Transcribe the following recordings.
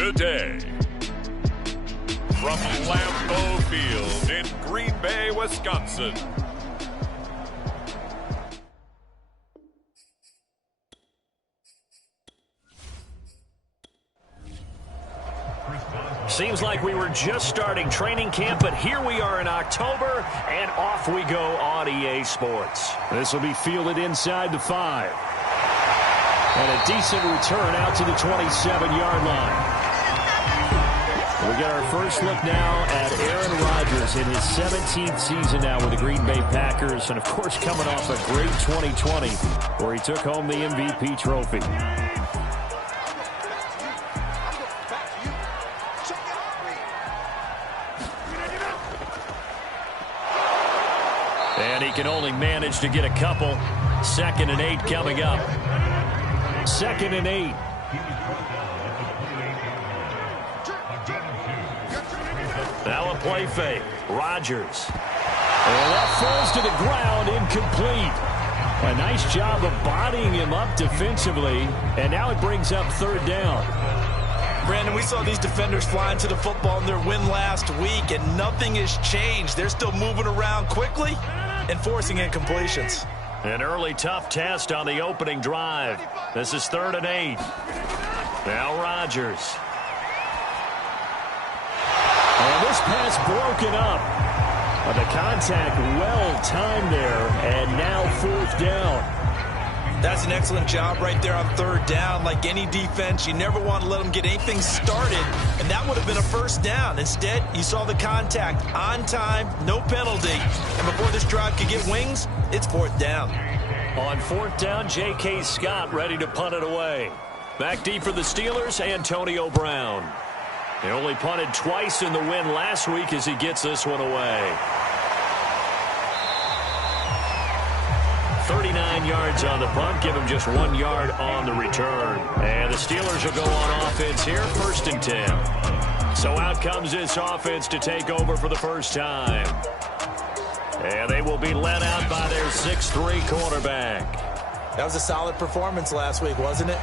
Today, from Lambeau Field in Green Bay, Wisconsin. Seems like we were just starting training camp, but here we are in October, and off we go on EA Sports. This will be fielded inside the 5. And a decent return out to the 27-yard line. We get our first look now at Aaron Rodgers in his 17th season now with the Green Bay Packers, and of course coming off a great 2020 where he took home the MVP trophy. And he can only manage to get a couple. 2nd and 8 coming up. 2nd and 8. Now a play fake. Rodgers. And that falls to the ground, incomplete. A nice job of bodying him up defensively. And now it brings up 3rd down. Brandon, we saw these defenders flying to the football in their win last week, and nothing has changed. They're still moving around quickly and forcing incompletions. An early tough test on the opening drive. This is 3rd and 8. Now Rodgers. And this pass broken up. The contact well timed there, and now 4th down. That's an excellent job right there on 3rd down. Like any defense, you never want to let them get anything started, and that would have been a 1st down. Instead, you saw the contact on time, no penalty, and before this drive could get wings, it's 4th down. On 4th down, J.K. Scott ready to punt it away. Back deep for the Steelers, Antonio Brown. He only punted twice in the win last week as he gets this one away. 39 yards on the punt, give him just 1 yard on the return. And the Steelers will go on offense here, 1st and 10. So out comes this offense to take over for the first time. And they will be led out by their 6'3" quarterback. That was a solid performance last week, wasn't it?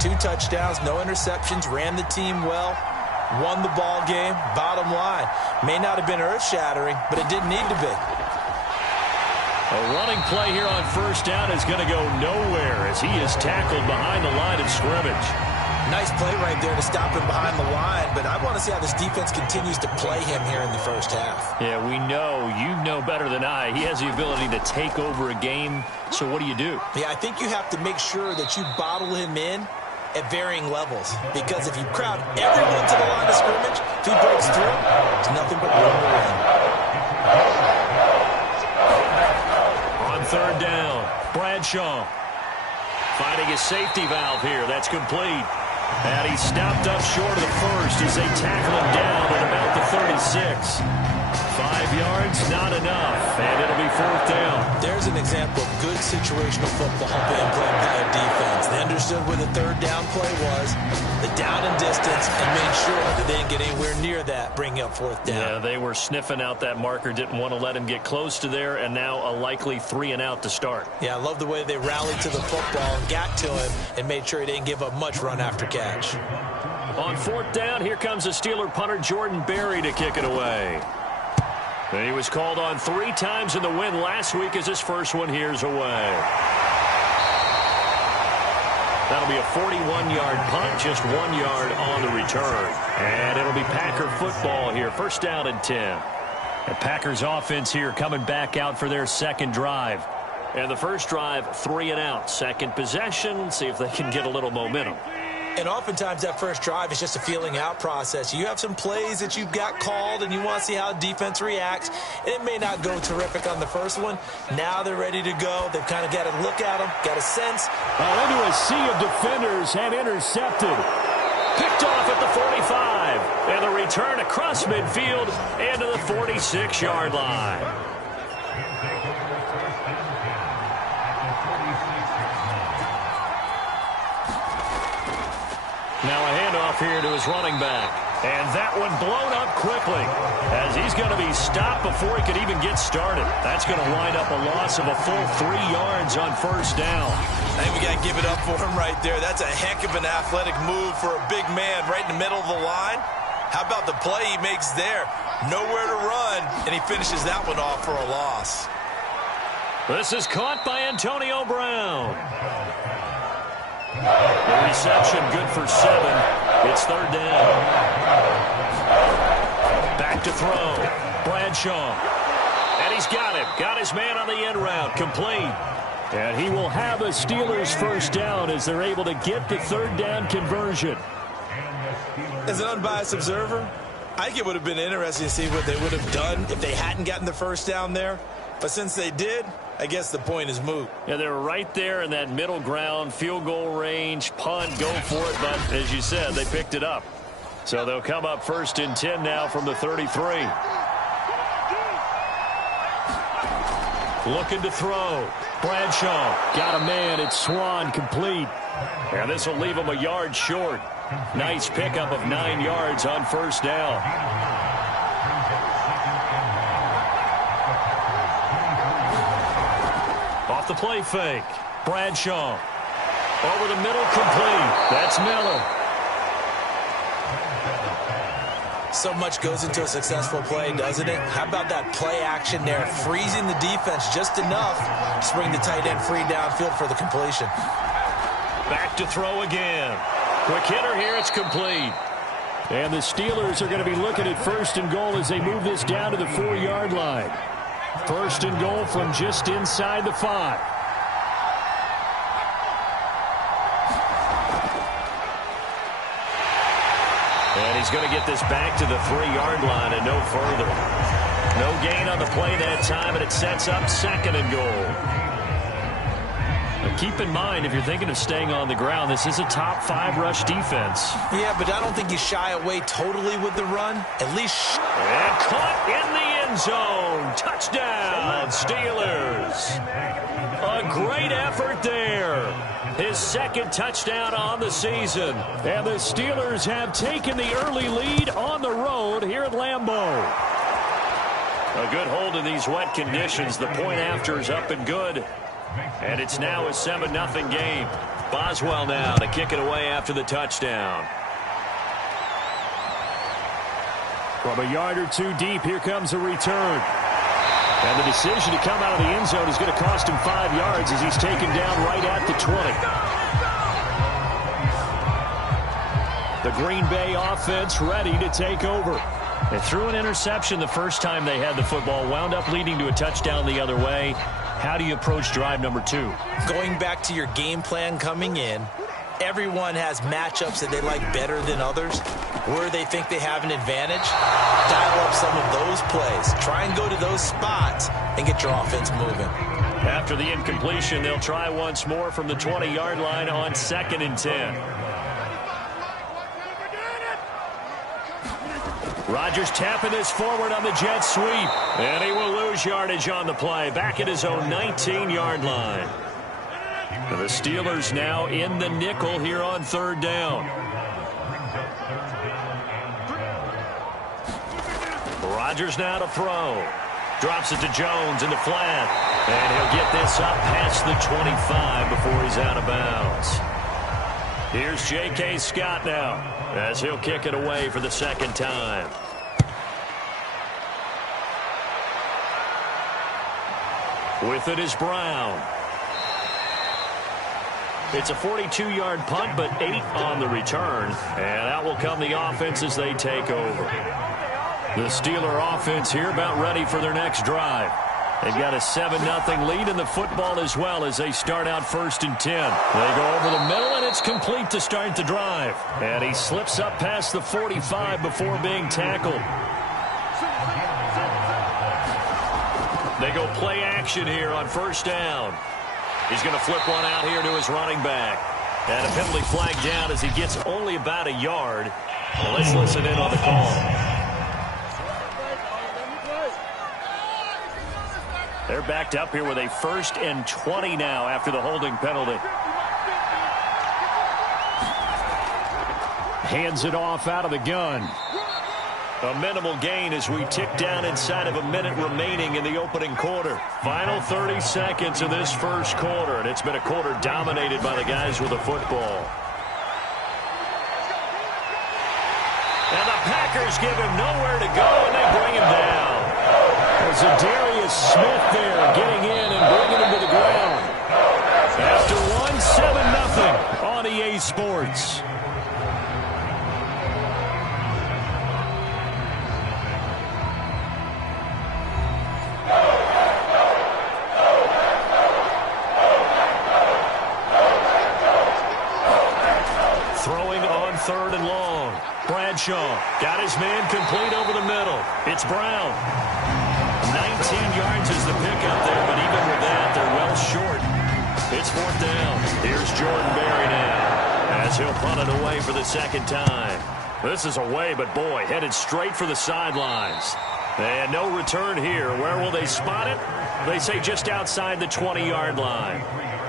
2 touchdowns, no interceptions, ran the team well, won the ball game. Bottom line, may not have been earth-shattering, but it didn't need to be. A running play here on 1st down is going to go nowhere as he is tackled behind the line of scrimmage. Nice play right there to stop him behind the line, but I want to see how this defense continues to play him here in the 1st half. Yeah, we know. You know better than I. He has the ability to take over a game, so what do you do? Yeah, I think you have to make sure that you bottle him in at varying levels, because if you crowd everyone to the line of scrimmage, if he breaks through, there's nothing but room to win. On 3rd down, Bradshaw finding his safety valve here. That's complete. And he's stopped up short of the 1st as they tackle him down at about the 36. 5 yards, not enough, and it'll be 4th down. There's an example of good situational football being played by a defense. They understood where the 3rd down play was, the down and distance, and made sure that they didn't get anywhere near that, bringing up 4th down. Yeah, they were sniffing out that marker, didn't want to let him get close to there, and now a likely 3 and out to start. Yeah, I love the way they rallied to the football and got to him and made sure he didn't give up much run after catch. On 4th down, here comes the Steeler punter Jordan Berry to kick it away. And he was called on 3 times in the win last week as his first one here's away. That'll be a 41-yard punt, just 1 yard on the return. And it'll be Packer football here, 1st down and 10. The Packers offense here coming back out for their 2nd drive. And the 1st drive, 3 and out. 2nd possession, see if they can get a little momentum. And oftentimes that 1st drive is just a feeling out process. You have some plays that you've got called and you want to see how defense reacts. It may not go terrific on the 1st one. Now they're ready to go. They've kind of got to look at them, got a sense. Into a sea of defenders and intercepted. Picked off at the 45. And the return across midfield into the 46-yard line. Now a handoff here to his running back. And that one blown up quickly as he's going to be stopped before he could even get started. That's going to wind up a loss of a full 3 yards on first down. I think we got to give it up for him right there. That's a heck of an athletic move for a big man right in the middle of the line. How about the play he makes there? Nowhere to run, and he finishes that one off for a loss. This is caught by Antonio Brown. The reception good for 7. It's third down. Back to throw. Bradshaw. And he's got him. Got his man on the end route. Complete. And he will have a Steelers first down as they're able to get the third down conversion. As an unbiased observer, I think it would have been interesting to see what they would have done if they hadn't gotten the first down there. But since they did, I guess the point is moot. Yeah, they're right there in that middle ground, field goal range, punt, go for it. But as you said, they picked it up. So they'll come up first and 10 now from the 33. Looking to throw. Bradshaw got a man. It's Swan complete. And this will leave him a yard short. Nice pickup of 9 yards on first down. Off the play fake. Bradshaw. Over the middle, complete. That's Miller. So much goes into a successful play, doesn't it? How about that play action there? Freezing the defense just enough to bring the tight end free downfield for the completion. Back to throw again. Quick hitter here. It's complete. And the Steelers are going to be looking at first and goal as they move this down to the 4-yard line. First and goal from just inside the 5. And he's going to get this back to the 3-yard line and no further. No gain on the play that time, and it sets up second and goal. But keep in mind, if you're thinking of staying on the ground, this is a top 5 rush defense. Yeah, but I don't think you shy away totally with the run. At least... And caught in the end zone. Touchdown, Steelers. A great effort there. His second touchdown on the season. And the Steelers have taken the early lead on the road here at Lambeau. A good hold in these wet conditions. The point after is up and good. And it's now a 7-0 game. Boswell now to kick it away after the touchdown. From a yard or two deep, here comes a return. And the decision to come out of the end zone is going to cost him 5 yards as he's taken down right at the 20. The Green Bay offense ready to take over. They threw an interception the first time they had the football, wound up leading to a touchdown the other way. How do you approach drive number 2? Going back to your game plan coming in, everyone has matchups that they like better than others. Where they think they have an advantage, dial up some of those plays. Try and go to those spots and get your offense moving. After the incompletion, they'll try once more from the 20-yard line on 2nd and 10. Rodgers tapping this forward on the jet sweep. And he will lose yardage on the play. Back at his own 19-yard line. And the Steelers now in the nickel here on third down. Rodgers now to throw. Drops it to Jones in the flat. And he'll get this up past the 25 before he's out of bounds. Here's J.K. Scott now as he'll kick it away for the second time. With it is Brown. It's a 42-yard punt, but 8 on the return. And out will come the offense as they take over. The Steeler offense here about ready for their next drive. They've got a 7-0 lead in the football as well as they start out first and 10. They go over the middle, and it's complete to start the drive. And he slips up past the 45 before being tackled. They go play action here on first down. He's going to flip one out here to his running back. And a penalty flag down as he gets only about a yard. Well, let's listen in on the call. They're backed up here with a 1st and 20 now after the holding penalty. Hands it off out of the gun. A minimal gain as we tick down inside of a minute remaining in the opening quarter. Final 30 seconds of this first quarter, and it's been a quarter dominated by the guys with the football. And the Packers give him nowhere to go, and they bring him down. There's a Darius Smith there getting in and bringing him to the ground. After one, 7-0 on EA Sports. Third and long. Bradshaw got his man complete over the middle. It's Brown. 19 yards is the pickup there, but even with that, they're well short. It's fourth down. Here's Jordan Berry now as he'll punt it away for the second time. This is away, but boy, headed straight for the sidelines. And no return here. Where will they spot it? They say just outside the 20-yard line.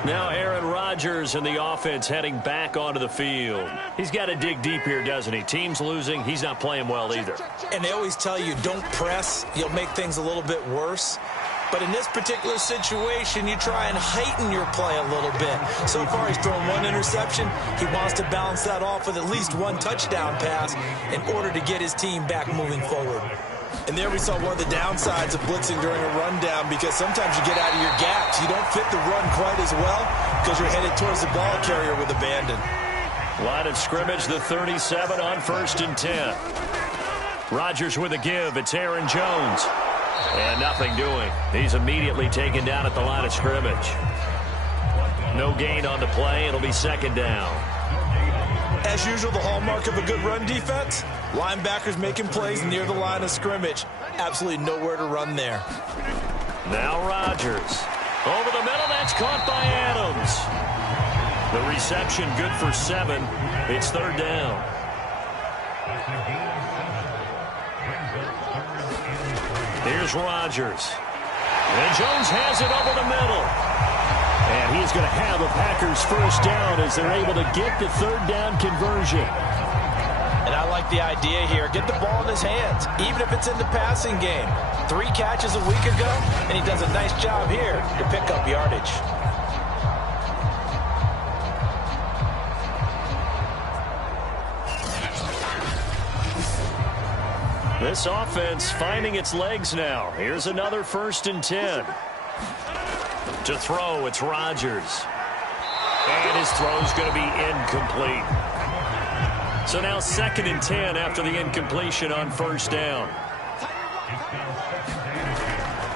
Now Aaron Rodgers and the offense heading back onto the field. He's got to dig deep here, doesn't he? Team's losing. He's not playing well either. And they always tell you, don't press. You'll make things a little bit worse. But in this particular situation, you try and heighten your play a little bit. So far, he's thrown one interception. He wants to balance that off with at least one touchdown pass in order to get his team back moving forward. And there we saw one of the downsides of blitzing during a rundown, because sometimes you get out of your gaps. You don't fit the run quite as well because you're headed towards the ball carrier with abandon. Line of scrimmage, the 37 on 1st and 10. Rodgers with a give. It's Aaron Jones. And nothing doing. He's immediately taken down at the line of scrimmage. No gain on the play. It'll be second down. As usual, the hallmark of a good run defense, linebackers making plays near the line of scrimmage. Absolutely nowhere to run there. Now Rodgers. Over the middle, that's caught by Adams. The reception good for 7. It's third down. Here's Rodgers. And Jones has it over the middle. And he's going to have a Packers first down as they're able to get the third down conversion. And I like the idea here. Get the ball in his hands, even if it's in the passing game. 3 catches a week ago, and he does a nice job here to pick up yardage. This offense finding its legs now. Here's another 1st and 10. To throw, it's Rodgers. And his throw's going to be incomplete. So now 2nd and 10 after the incompletion on 1st down.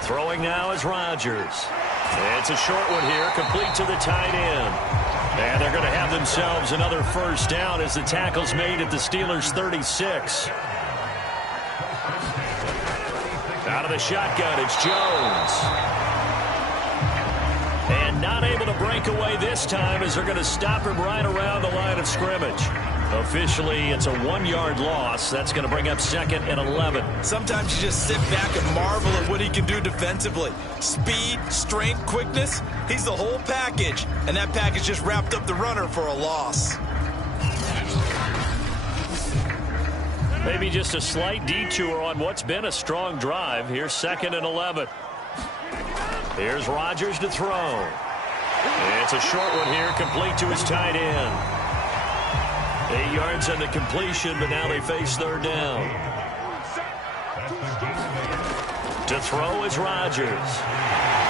Throwing now is Rodgers. It's a short one here, complete to the tight end. And they're going to have themselves another first down as the tackle's made at the Steelers' 36. Out of the shotgun, it's Jones. And not able to break away this time as they're going to stop him right around the line of scrimmage. Officially, it's a 1-yard loss. That's going to bring up 2nd and 11. Sometimes you just sit back and marvel at what he can do defensively. Speed, strength, quickness, he's the whole package. And that package just wrapped up the runner for a loss. Maybe just a slight detour on what's been a strong drive. Here's 2nd and 11. Here's Rodgers to throw. It's a short one here, complete to his tight end. 8 yards on the completion, but now they face third down. To throw is Rodgers.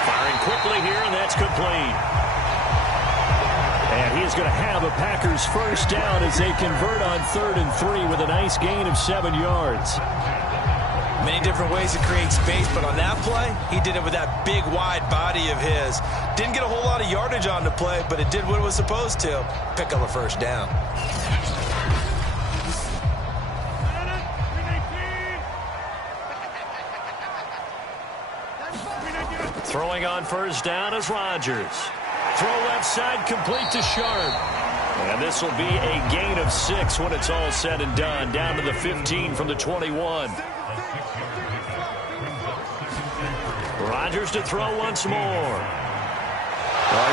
Firing quickly here, and that's complete. And he's going to have a Packers first down as they convert on 3rd and 3 with a nice gain of 7 yards. Many different ways to create space, but on that play, he did it with that big, wide body of his. Didn't get a whole lot of yardage on the play, but it did what it was supposed to. Pick up a first down. Throwing on first down is Rodgers. Throw left side, complete to Sharp. And this will be a gain of 6 when it's all said and done. Down to the 15 from the 21. Rodgers to throw once more.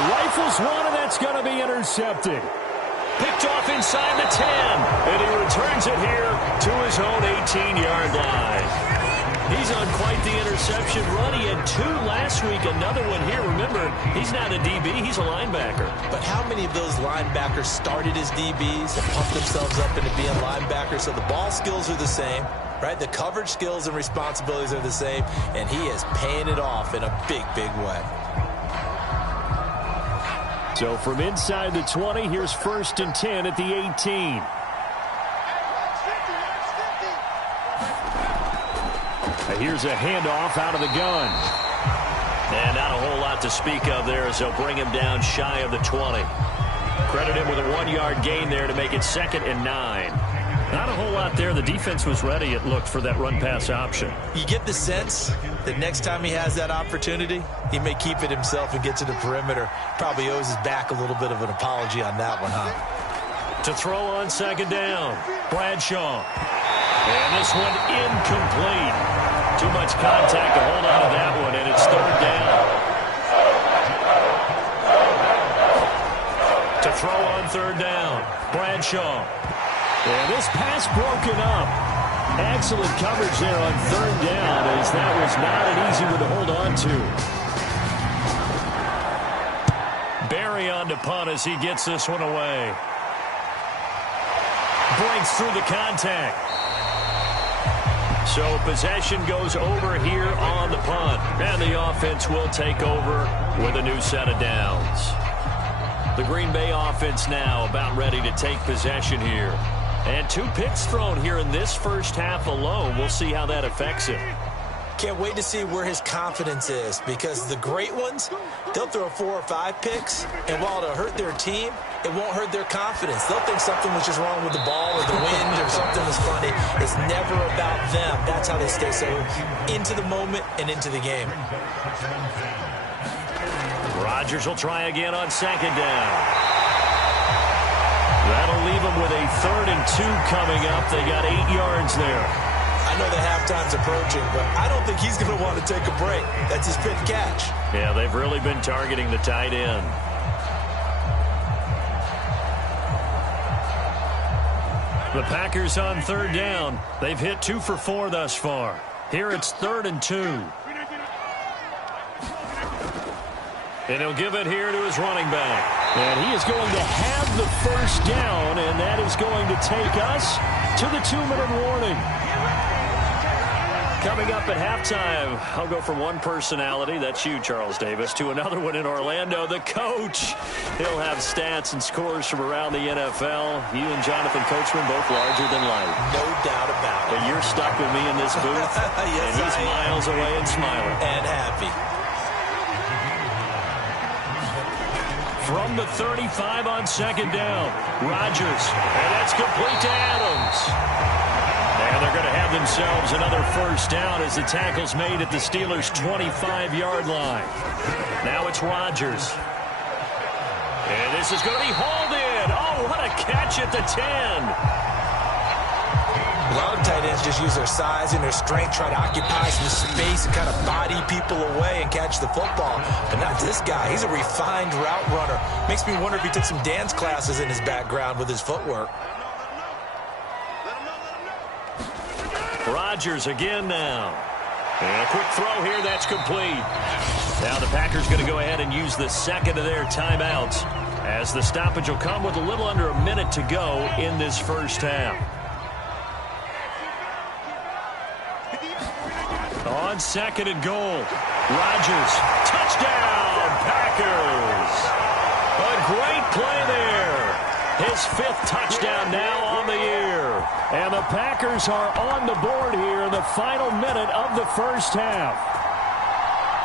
Rifles one, and that's going to be intercepted. Picked off inside the 10. And he returns it here to his own 18-yard line. He's on quite the interception run. He had 2 last week, another one here. Remember, he's not a DB, he's a linebacker. But how many of those linebackers started as DBs and pumped themselves up into being linebackers? So the ball skills are the same, right? The coverage skills and responsibilities are the same, and he is paying it off in a big, big way. So from inside the 20, here's 1st and 10 at the 18. Here's a handoff out of the gun. And not a whole lot to speak of there as they'll bring him down shy of the 20. Credit him with a 1-yard gain there to make it 2nd and 9. Not a whole lot there. The defense was ready, it looked, for that run-pass option. You get the sense that next time he has that opportunity, he may keep it himself and get to the perimeter. Probably owes his back a little bit of an apology on that one, huh? To throw on 2nd down, Bradshaw. And this one incomplete. Too much contact to hold on to that one, and it's 3rd down. To throw on 3rd down, Bradshaw. And this pass broken up. Excellent coverage there on 3rd down, as that was not an easy one to hold on to. Barry on to punt as he gets this one away. Breaks through the contact. So possession goes over here on the punt. And the offense will take over with a new set of downs. The Green Bay offense now about ready to take possession here. And 2 picks thrown here in this first half alone. We'll see how that affects him. Can't wait to see where his confidence is, because the great ones, they'll throw 4 or 5 picks, and while it'll hurt their team, it won't hurt their confidence. They'll think something was just wrong with the ball or the wind or something was funny. It's never about them. That's how they stay so into the moment and into the game. Rodgers will try again on 2nd down. That'll leave them with a 3rd and 2 coming up. They got 8 yards there. I know the halftime's approaching, but I don't think he's going to want to take a break. That's his 5th catch. Yeah, they've really been targeting the tight end. The Packers on 3rd down. They've hit 2 for 4 thus far. Here it's 3rd and 2. And he'll give it here to his running back. And he is going to have the 1st down, and that is going to take us to the 2-minute warning. Coming up at halftime, I'll go from one personality, that's you, Charles Davis, to another one in Orlando, the coach. He'll have stats and scores from around the NFL. You and Jonathan Coachman both larger than life. No doubt about it. But you're stuck with me in this booth, yes, and he's miles away and smiling. And happy. From the 35 on 2nd down, Rodgers, and that's complete to Adams. And they're going to have themselves another 1st down as the tackle's made at the Steelers' 25-yard line. Now it's Rodgers. And this is going to be hauled in. Oh, what a catch at the 10. A lot of tight ends just use their size and their strength, try to occupy some space and kind of body people away and catch the football. But not this guy. He's a refined route runner. Makes me wonder if he took some dance classes in his background with his footwork. Rodgers again now. And a quick throw here, that's complete. Now the Packers going to go ahead and use the 2nd of their timeouts, as the stoppage will come with a little under a minute to go in this first half. On 2nd and goal, Rodgers, touchdown, Packers. A great play there. His 5th touchdown now on the year. And the Packers are on the board here in the final minute of the first half.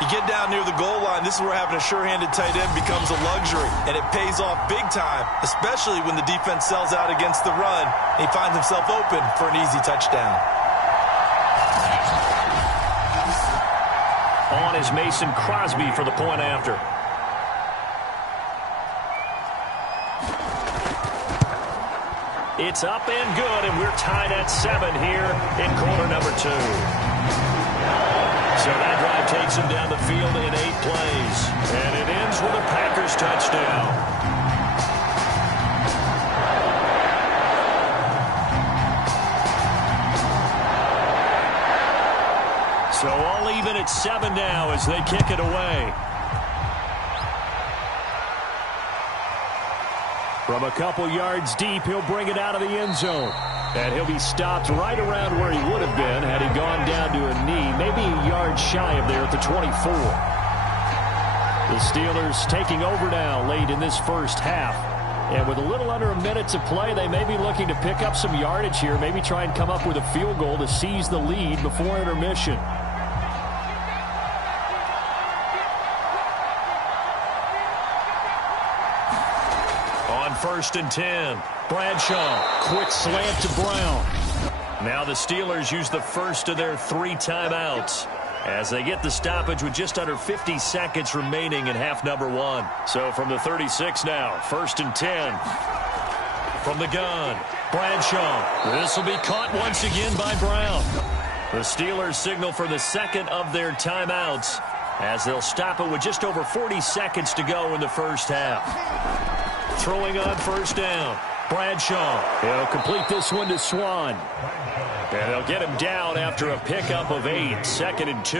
You get down near the goal line, this is where having a sure-handed tight end becomes a luxury. And it pays off big time, especially when the defense sells out against the run. And he finds himself open for an easy touchdown. On is Mason Crosby for the point after. It's up and good, and we're tied at 7 here in quarter number 2. So that drive takes him down the field in 8 plays. And it ends with a Packers touchdown. So all even at 7 now as they kick it away. From a couple yards deep, he'll bring it out of the end zone. And he'll be stopped right around where he would have been had he gone down to a knee, maybe a yard shy of there at the 24. The Steelers taking over now late in this first half. And with a little under a minute to play, they may be looking to pick up some yardage here, maybe try and come up with a field goal to seize the lead before intermission. On 1st and 10, Bradshaw, quick slant to Brown. Now the Steelers use the first of their 3 timeouts as they get the stoppage with just under 50 seconds remaining in half number 1. So from the 36 now, 1st and 10. From the gun, Bradshaw. This will be caught once again by Brown. The Steelers signal for the second of their timeouts as they'll stop it with just over 40 seconds to go in the first half. Throwing on 1st down, Bradshaw. He'll complete this one to Swan. And they'll get him down after a pickup of 8, 2nd and 2.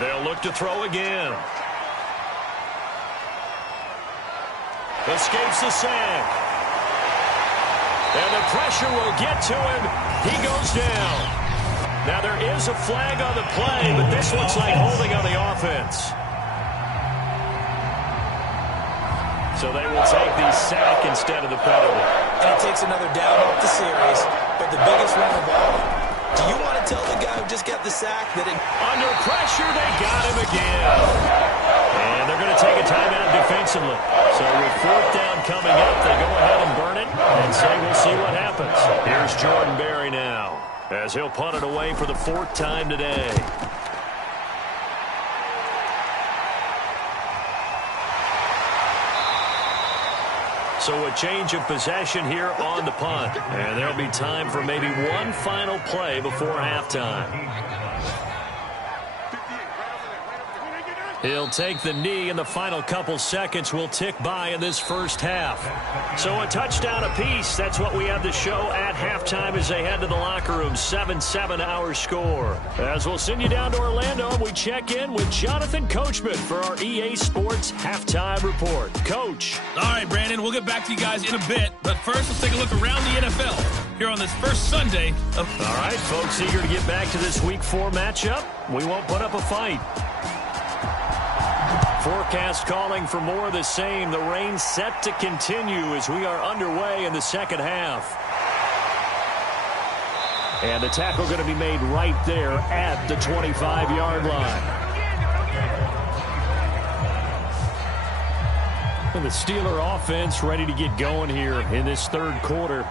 They'll look to throw again. Escapes the sack. And the pressure will get to him. He goes down. Now there is a flag on the play, but this looks like holding on the offense. So they will take the sack instead of the penalty. And it takes another down off the series. But the biggest one of all, do you want to tell the guy who just got the sack that under pressure, they got him again. And they're going to take a timeout defensively. So with 4th down coming up, they go ahead and burn it and say we'll see what happens. Here's Jordan Berry now as he'll punt it away for the 4th time today. So a change of possession here on the punt. And there'll be time for maybe one final play before halftime. He'll take the knee, and the final couple seconds will tick by in this first half. So a touchdown apiece. That's what we have to show at halftime as they head to the locker room. 7-7 our score. As we'll send you down to Orlando, we check in with Jonathan Coachman for our EA Sports Halftime Report. Coach. All right, Brandon, we'll get back to you guys in a bit. But first, let's take a look around the NFL here on this first Sunday. All right, folks, eager to get back to this Week 4 matchup. We won't put up a fight. Forecast calling for more of the same. The rain set to continue as we are underway in the second half. And the tackle going to be made right there at the 25-yard line. And the Steeler offense ready to get going here in this third quarter.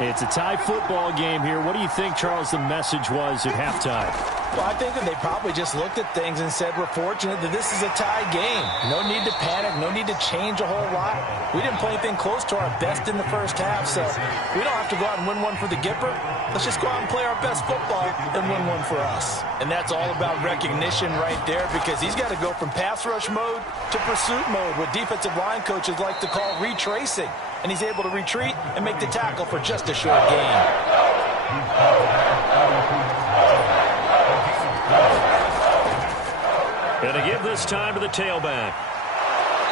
It's a tie football game here. What do you think, Charles, the message was at halftime? Well, I think that they probably just looked at things and said, we're fortunate that this is a tie game. No need to panic, no need to change a whole lot. We didn't play anything close to our best in the first half, so we don't have to go out and win one for the Gipper. Let's just go out and play our best football and win one for us. And that's all about recognition right there, because he's got to go from pass rush mode to pursuit mode, what defensive line coaches like to call retracing. And he's able to retreat and make the tackle for just a short gain. And to give this time to the tailback.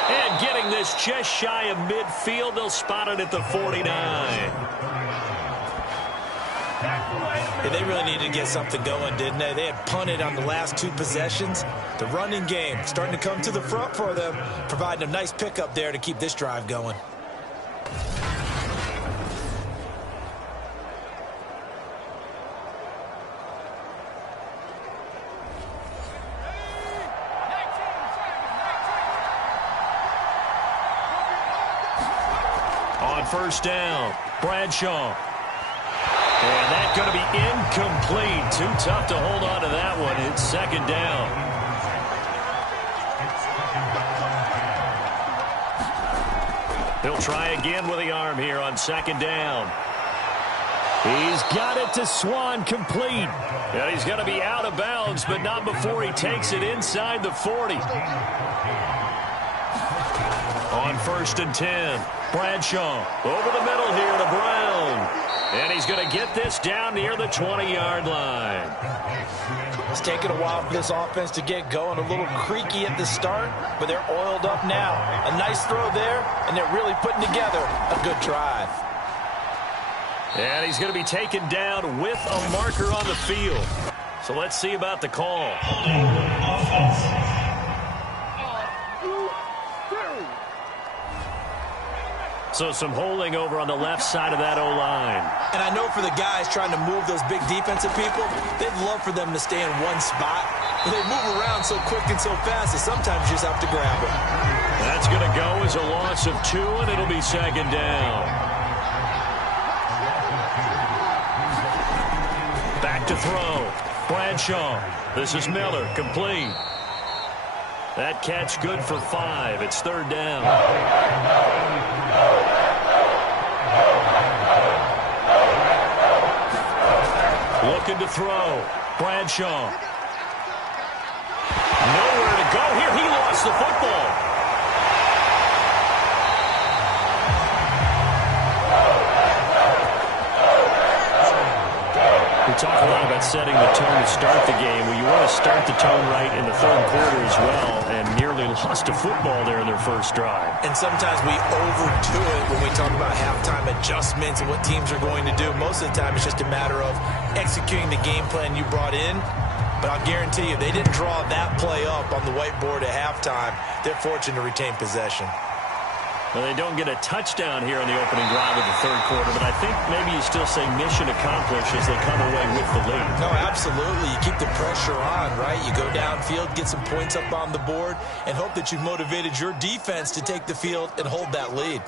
And getting this just shy of midfield, they'll spot it at the 49. Yeah, they really needed to get something going, didn't they? They had punted on the last 2 possessions. The running game starting to come to the front for them, providing a nice pickup there to keep this drive going. On 1st down, Bradshaw. And that's going to be incomplete. Too tough to hold on to that one. It's 2nd down. He'll try again with the arm here on 2nd down. He's got it to Swan, complete. And he's going to be out of bounds, but not before he takes it inside the 40. On 1st and 10, Bradshaw over the middle here to Brown. And he's going to get this down near the 20-yard line. It's taken a while for this offense to get going. A little creaky at the start, but they're oiled up now. A nice throw there, and they're really putting together a good drive. And he's going to be taken down with a marker on the field. So let's see about the call. So some holding over on the left side of that O-line. And I know for the guys trying to move those big defensive people, they'd love for them to stay in one spot. But they move around so quick and so fast that sometimes you just have to grab them. That's going to go as a loss of 2, and it'll be 2nd down. Back to throw. Bradshaw. This is Miller. Complete. That catch good for 5. It's 3rd down. Looking to throw. Bradshaw. Nowhere to go here. He lost the football. We talk a lot about setting the tone to start the game. Well, you want to start the tone right in the 3rd quarter as well, and nearly lost a football there in their first drive. And sometimes we overdo it when we talk about halftime adjustments and what teams are going to do. Most of the time, it's just a matter of executing the game plan you brought in. But I'll guarantee you, they didn't draw that play up on the whiteboard at halftime. They're fortunate to retain possession. Well, they don't get a touchdown here in the opening drive of the 3rd quarter, but I think maybe you still say mission accomplished as they come away with the lead. No, absolutely. You keep the pressure on, right? You go downfield, get some points up on the board, and hope that you've motivated your defense to take the field and hold that lead.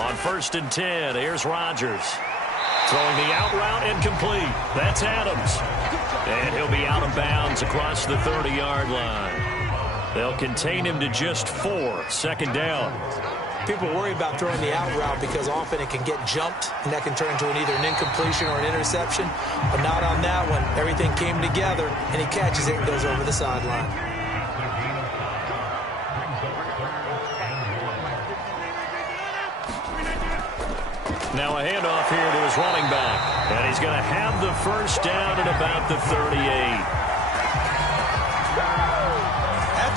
On 1st and 10, here's Rodgers. Throwing the out route incomplete. That's Adams. And he'll be out of bounds across the 30-yard line. They'll contain him to just 4. 2nd down. People worry about throwing the out route because often it can get jumped, and that can turn into either an incompletion or an interception. But not on that one. Everything came together, and he catches it and goes over the sideline. Now a handoff here to his running back. And he's going to have the 1st down at about the 38.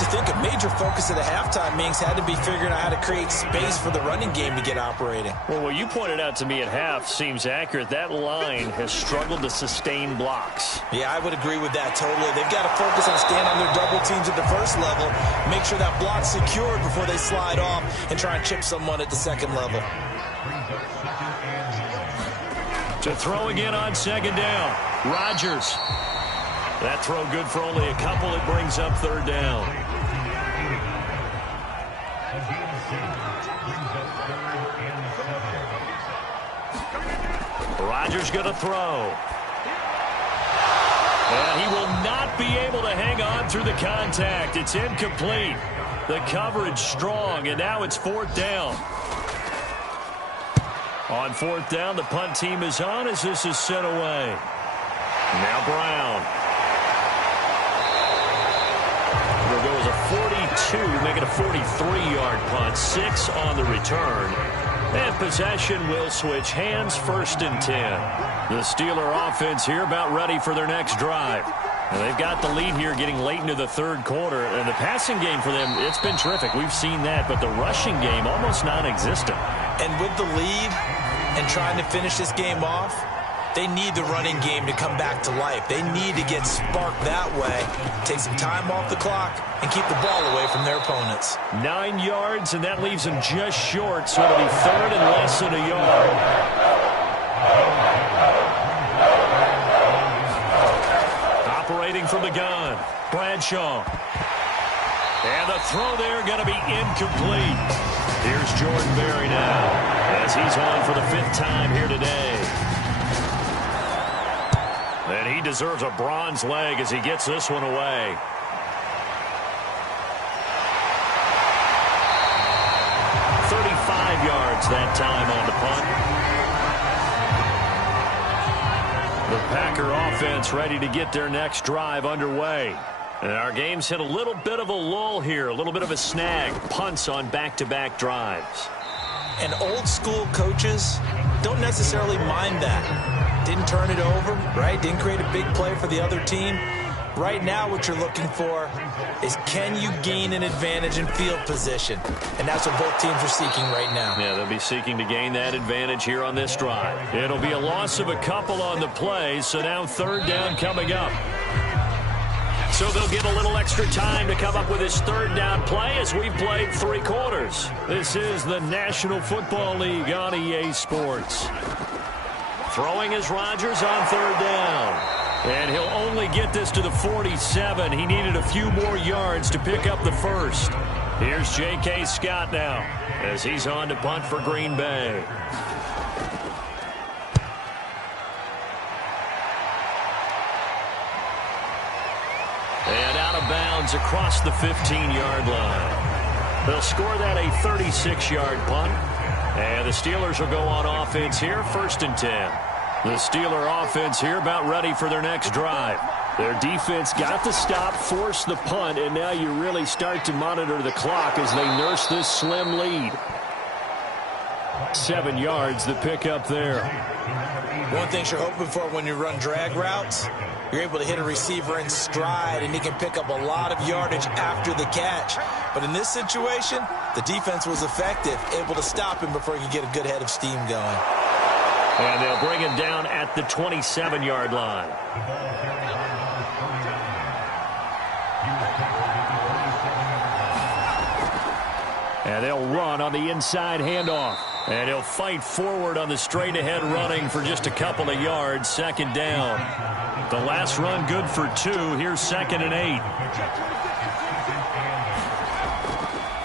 I think a major focus of the halftime meetings had to be figuring out how to create space for the running game to get operating. Well, what you pointed out to me at half seems accurate. That line has struggled to sustain blocks. Yeah, I would agree with that totally. They've got to focus on staying on their double teams at the 1st level, make sure that block's secured before they slide off and try and chip someone at the 2nd level. To throw again on 2nd down. Rodgers. That throw good for only a couple. It brings up 3rd down. Rodgers going to throw. And he will not be able to hang on through the contact. It's incomplete. The coverage strong, and now it's 4th down. On 4th down, the punt team is on as this is sent away. Now Brown. It'll go as a 42, make it a 43-yard punt. 6 on the return. And possession will switch hands. 1st and 10. The Steeler offense here about ready for their next drive. And they've got the lead here getting late into the 3rd quarter. And the passing game for them, it's been terrific. We've seen that. But the rushing game, almost non-existent. And with the lead and trying to finish this game off, they need the running game to come back to life. They need to get sparked that way, take some time off the clock, and keep the ball away from their opponents. 9 yards, and that leaves them just short, so it'll be 3rd and less than a yard. Operating from the gun, Bradshaw. And the throw there going to be incomplete. Here's Jordan Berry now, as he's on for the 5th time here today. And he deserves a bronze leg as he gets this one away. Yards that time on the punt. The Packer offense ready to get their next drive underway. And our game's hit a little bit of a lull here, a little bit of a snag. Punts on back-to-back drives. And old school coaches don't necessarily mind that. Didn't turn it over, right? Didn't create a big play for the other team. Right now what you're looking for is, can you gain an advantage in field position? And that's what both teams are seeking right now. Yeah, they'll be seeking to gain that advantage here on this drive. It'll be a loss of a couple on the play, so now third down coming up. So they'll get a little extra time to come up with his third down play as we've played 3 quarters. This is the National Football League on EA Sports. Throwing is Rodgers on third down. And he'll only get this to the 47. He needed a few more yards to pick up the first. Here's J.K. Scott now as he's on to punt for Green Bay. And out of bounds across the 15-yard line. They'll score that a 36-yard punt. And the Steelers will go on offense here, 1st and 10. The Steeler offense here about ready for their next drive. Their defense got the stop, forced the punt, and now you really start to monitor the clock as they nurse this slim lead. 7 yards the pick up there. One thing you're hoping for when you run drag routes, you're able to hit a receiver in stride, and he can pick up a lot of yardage after the catch. But in this situation, the defense was effective, able to stop him before he could get a good head of steam going. And they'll bring him down at the 27-yard line. And they'll run on the inside handoff. And he'll fight forward on the straight-ahead running for just a couple of yards. 2nd down. The last run good for 2. Here's 2nd and 8.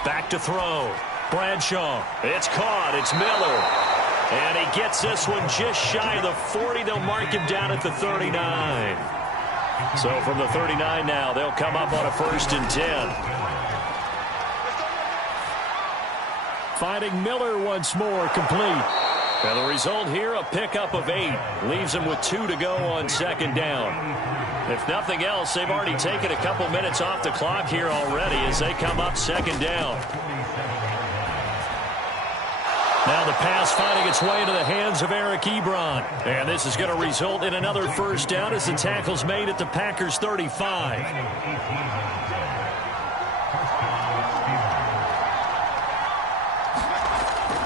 Back to throw. Bradshaw. It's caught. It's Miller. And he gets this one just shy of the 40. They'll mark him down at the 39. So from the 39 now, they'll come up on a 1st and 10. Finding Miller once more, complete. And the result here, a pickup of 8. Leaves him with 2 to go on 2nd down. If nothing else, they've already taken a couple minutes off the clock here already as they come up 2nd down. Now the pass finding its way into the hands of Eric Ebron. And this is going to result in another 1st down as the tackle's made at the Packers' 35.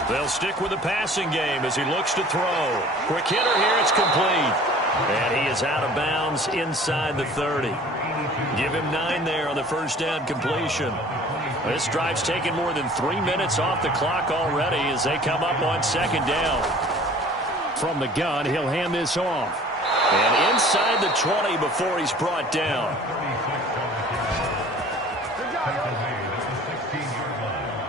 They'll stick with the passing game as he looks to throw. Quick hitter here, it's complete. And he is out of bounds inside the 30. Give him 9 there on the 1st down completion. This drive's taken more than 3 minutes off the clock already as they come up on 2nd down. From the gun, he'll hand this off. And inside the 20 before he's brought down.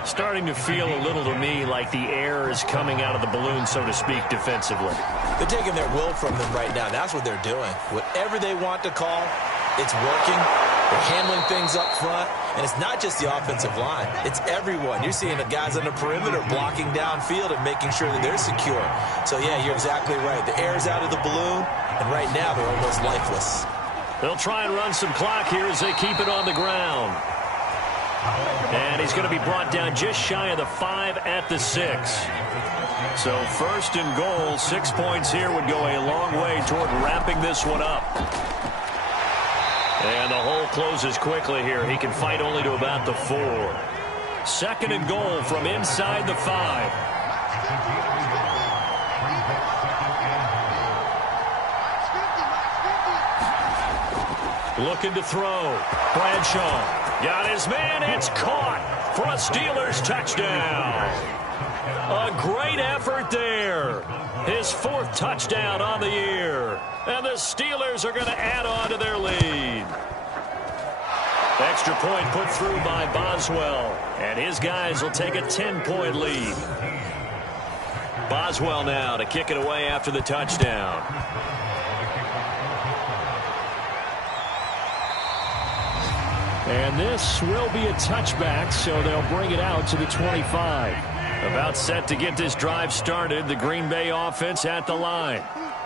Starting to feel a little to me like the air is coming out of the balloon, so to speak, defensively. They're taking their will from them right now. That's what they're doing. Whatever they want to call, it's working. They're handling things up front. And it's not just the offensive line. It's everyone. You're seeing the guys on the perimeter blocking downfield and making sure that they're secure. So, yeah, you're exactly right. The air's out of the balloon, and right now they're almost lifeless. They'll try and run some clock here as they keep it on the ground. And he's going to be brought down just shy of the 5 at the 6. So 1st and goal, 6 points here would go a long way toward wrapping this one up. And the hole closes quickly here. He can fight only to about the 4. 2nd and goal from inside the 5. Looking to throw. Bradshaw. Got his man. It's caught for a Steelers touchdown. A great effort there. His 4th touchdown on the year. And the Steelers are going to add on to their lead. Extra point put through by Boswell. And his guys will take a 10-point lead. Boswell now to kick it away after the touchdown. And this will be a touchback, so they'll bring it out to the 25. About set to get this drive started, the Green Bay offense at the line.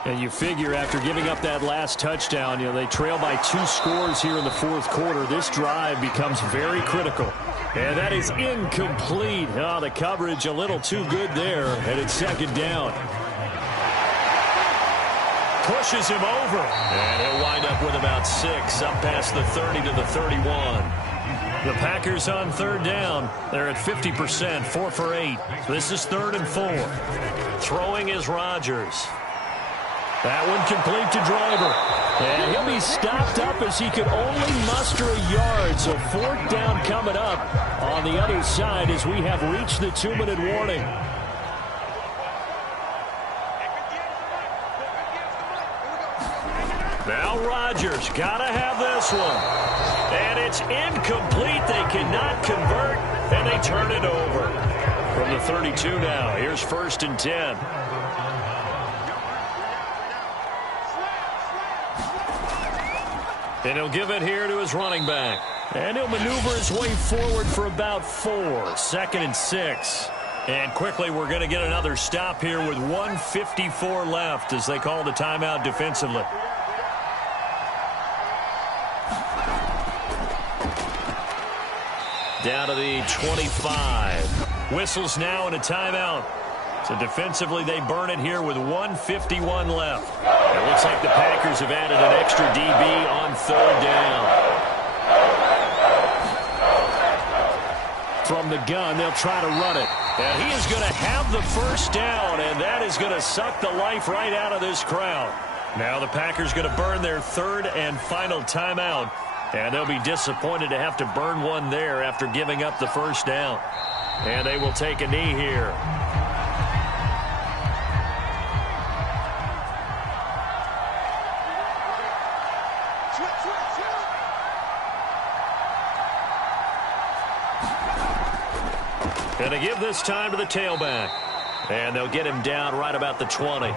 And you figure after giving up that last touchdown, they trail by 2 scores here in the fourth quarter. This drive becomes very critical. And that is incomplete. Oh, the coverage a little too good there, and it's second down. Pushes him over. And he'll wind up with about 6, up past the 30 to the 31. The Packers on third down. They're at 50%, 4 for 8. This is 3rd and 4. Throwing is Rodgers. That one complete to Driver. And he'll be stopped up as he could only muster a yard. So 4th down coming up on the other side as we have reached the 2-minute warning. Now Rodgers got to have this one. And it's incomplete. They cannot convert, and they turn it over. From the 32 now, here's 1st and 10. And he'll give it here to his running back. And he'll maneuver his way forward for about 4. 2nd and 6. And quickly we're going to get another stop here with 1:54 left as they call the timeout defensively. Down to the 25. Whistles now in a timeout. So defensively, they burn it here with 1:51 left. It looks like the Packers have added an extra DB on 3rd down. From the gun, they'll try to run it. And he is going to have the 1st down, and that is going to suck the life right out of this crowd. Now the Packers going to burn their 3rd and final timeout. And they'll be disappointed to have to burn one there after giving up the 1st down. And they will take a knee here. Going to give this time to the tailback. And they'll get him down right about the 20.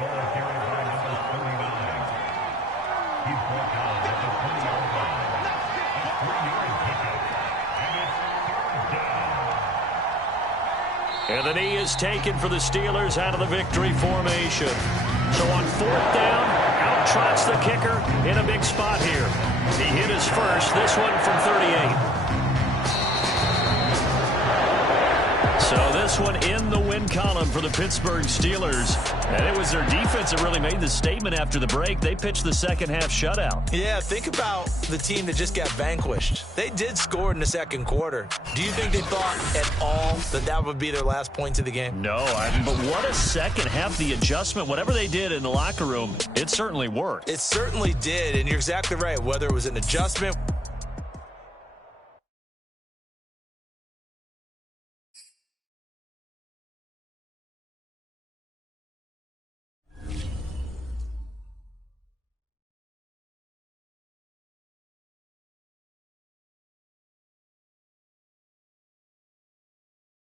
And the knee is taken for the Steelers out of the victory formation. So on 4th down, out trots the kicker in a big spot here. He hit his first, this one from 38. So this one in the win column for the Pittsburgh Steelers. And it was their defense that really made the statement after the break. They pitched the second half shutout. Yeah, think about the team that just got vanquished. They did score in the second quarter. Do you think they thought at all that that would be their last points of the game? No, but what a second half. The adjustment, whatever they did in the locker room, it certainly worked. It certainly did, and you're exactly right. Whether it was an adjustment,